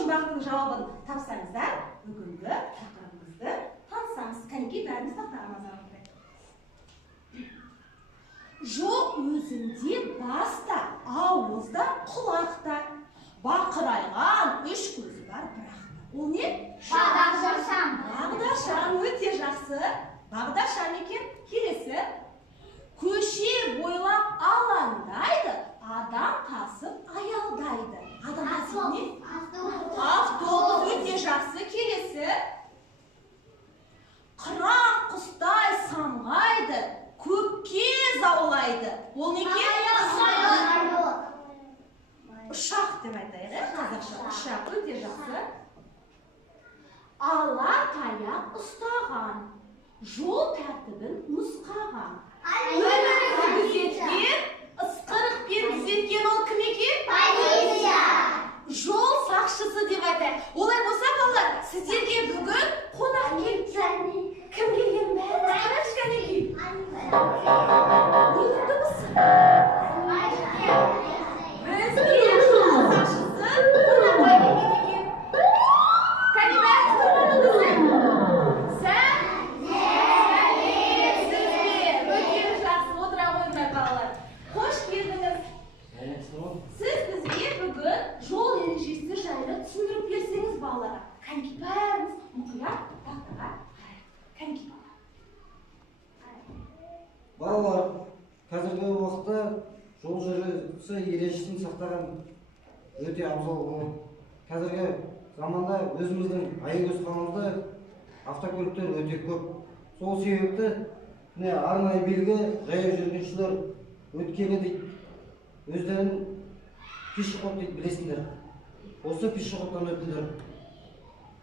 жұмбақтың жауабын тапсаңыздар, бүгінгі тақырыбымызды танысаңыз. Кәнекей, бәріміз тақтаға назар аударайық. Жол өзінде баста, ауызда, құлақта, бақырайған үш көзі бар бірақта. Ол не? Бағдаршам. Бағдаршам, өте жақсы. Бағдаршам екен. Келесі. Көше бойлап алаңдайды, адам тасып аялдайды. Адам тасып не? Автобус, өте жақсы. Келесі. Қыран құстай самғайды, көкке заулайды. Ол неке? Ұшақ деп айтайық, қазақша. Ұшақ, өте жақсы. Ала таяқ ұстаған, жол тәртібін нұсқаған. Күзеткен, ысқырықпен күзеткен ол кім екен? Полиция. Жол сақшысы деп айтайық. Олай болса, балалар, сіздерге бүгін қонақ келді. Кім келген бәрі? Қарашы Кәнекей. Ненің дыбысы? Бізге жол сақшысы қонаққа келген екен. Кәне бәрі тұрмаңыздар. Сәлемсіздер. Өте жақсы, отыра қойыңдар балалар. Қош келдіңіз. Сіз бізге бүгін жол ережесі жайлы түсіндіріп берсеңіз балаларға. Кәнекей, бәріміз мұқият тақтаға қарайық. Кәнекей балалар, қазіргі уақытта жол жүрісі ережесін сақтаған өте абзал болады. Қазіргі заманда өзіміздің аягөз қаламызда автокөліктер өте көп. Сол себепті арнайы белгі жаяу жүргіншілер өткелі дейді. Өздерін пешеход дейді, білесіңдер. Осы пешеходтан өтіңдер.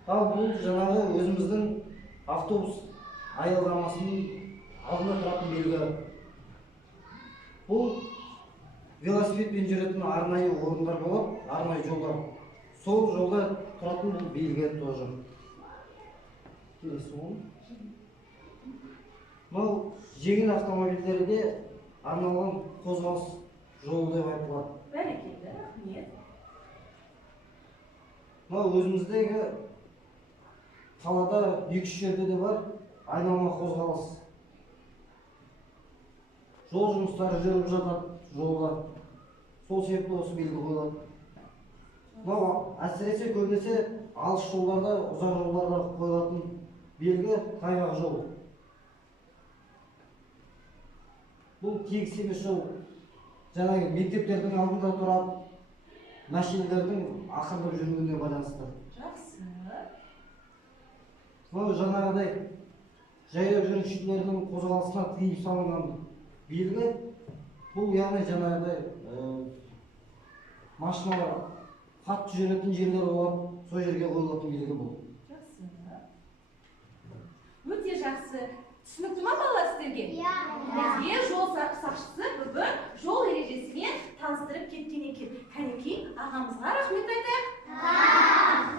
Ал бұл жаңағы өзіміздің автобус аялдамасының алдында тұратын белгі. Бұл велосипедпен жүретін арнайы орындар болады, арнайы жолдар. Сол жолда тұратын бұл белгі тоже. Келесі ол. Бұл жеңіл автомобильдерге арналған қозғалыс жолы деп айтылады. бәрекелді, рахмет. Өзіміздегі қалада екі-үш жерде де бар айналма қозғалыс. Жол жұмыстары жүріп жатады жолда. Сол себепті осы белгі қойылады. Әсіресе көбінесе алыс жолдарда, ұзақ жолдарда қойылатын белгі тайғақ жол. Бұл тегіс емес жол. Жаңағы мектептердің алдында тұрады, машиналардың ақырындап жүргеніне байланысты. Жақсы. Жаңағыдай жаяу жүргіншілердің қозғалысына тыйым салынған белгі. Бұл яғни жаңағыдай машиналар қатты жүретін жерлер болады, сол жерге қойылатын белгі бұл. Жақсы. Өте жақсы. Түсінікті ма балалар сіздерге? Бізге жол сақшысы бүгін жол ережесімен таныстырып кеткен екен. Кәнекей, ағамызға рахмет айтайық.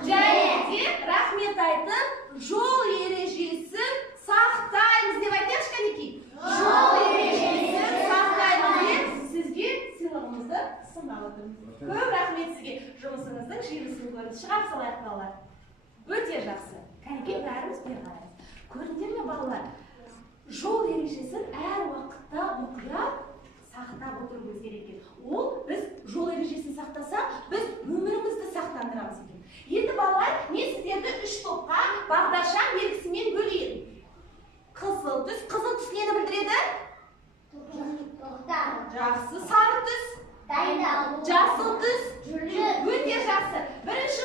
Және де рахмет айтып, жол ережесін сақтаймыз деп айтайықшы, Кәнекей. Жол ережесін сақтаймыз деп сізге сыйлығымызды сынап отырмыз. Көп рахмет сізге. Жұмысыңыздың жемісін көріп шығарып салайық балалар. Өте жақсы. Кәнекей, бәріміз бері қараймыз. Көрдіңдер ме балалар? Жол ережесін әр уақытта мұқият сақтап отыруымыз керек екен. Ол біз жол ережесін сақтасақ, біз өмірімізді сақтандырамыз екен. Енді балалар, мен сіздерді 3 топқа бағдаршам белгісімен бөлейін. Қызыл түс нені білдіреді? Жақсы. Сары түс? Жасыл түс? Өте жақсы. Бірінші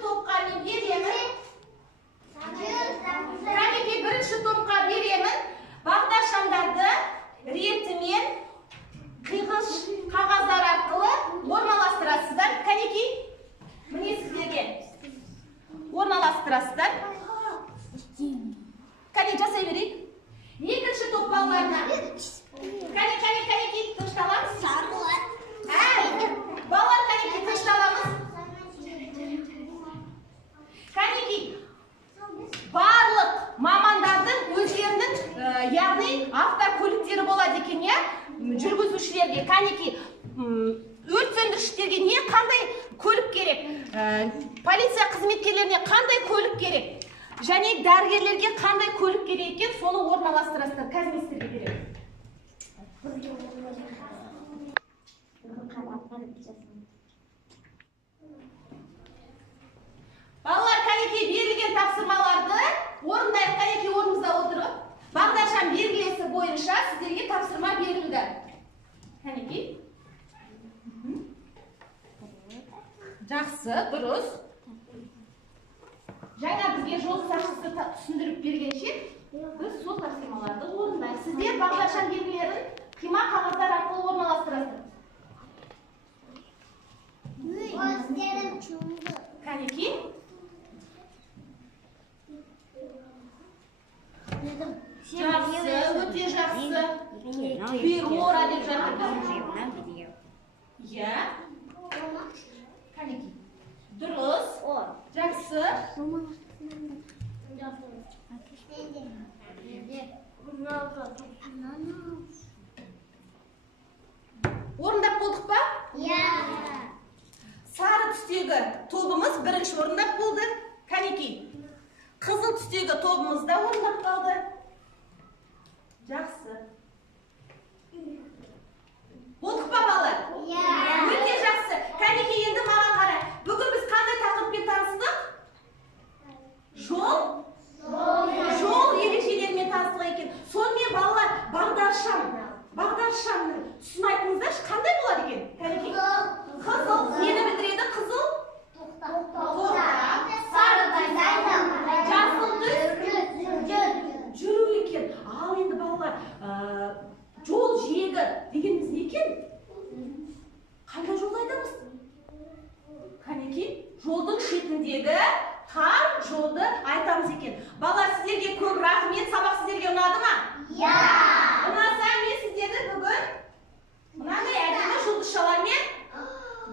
топқа мен беремін. Кәнекей, бірінші топқа беремін. Бағдаршамдарды ретімен қиғаш қағаздар арқылы орналастырасыздар. Кәнекей, міне сіздерге орналастырасыздар. Кәне, жасай берейік. Екінші топ балаларына. Кәнекей, тынышталамыз. Балалар, Кәнекей, тынышталамыз. Кәнекей, барлық мамандардың өздерінің, яғни автокөліктері болады екен, жүргізушілерге. Кәнекей, өрт сөндірушілерге не қандай көлік керек? Полиция қызметкерлеріне қандай көлік керек? Және дәрігерлерге қандай көлік керек екен, соны орналастырасыздар. Қазір мен сіздерге беремін. Балалар, кәнекей берілген тапсырмаларды орындайық. Кәнекей орнымызда отырып, бағдаршам белгілесі бойынша сіздерге тапсырма берілді. Кәнекей. Жақсы, дұрыс. Жаңа бізге жол сақшысы түсіндіріп бергенше, біз сол тапсырмаларды орындайық. Сіздер бағдаршам белгілерін қима қағаздар арқылы орналастырасыздар. Кәнекей. Жақсы, өте жақсы. Приора деп жатырмыз. Иә. Кәнекей. Дұрыс. Жақсы. Орындап болдық па? Сары түстегі тобымыз бірінші орындап болды. Кәнекей. Қызыл түстегі тобымыз да орындап қалды. Жақсы. Болдық па балалар? Өте жақсы. Кәнекей, енді маған қара. Бүгін біз қандай тақырыппен таныстық? Жол ережелерімен таныстық екен. Сонымен балалар, бағдаршамның түсін айтыңыздаршы, қандай болады екен? Кәнекей? Қызыл. Нені білдіреді? Қызыл? Тоқта. Сары түс. Жасыл түс. Жүру екен. Ал енді балалар, жол жиегі дегеніміз не екен? Қандай жолды айтамыз? Кәнекей, жолдың шетіндегі тар жолды айтамыз екен. Балалар, сіздерге көп рахмет. Сабақ сіздерге ұнады ма? Ұнаса, мен сіздерді бүгін мынандай әдемі жұлдызшалармен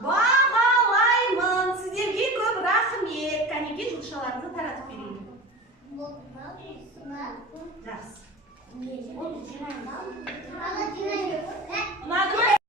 бағалаймын. Сіздерге көп рахмет. Кәнекей, жұлдызшаларыңызды таратып берейін. Жақсы. Ұнады ма?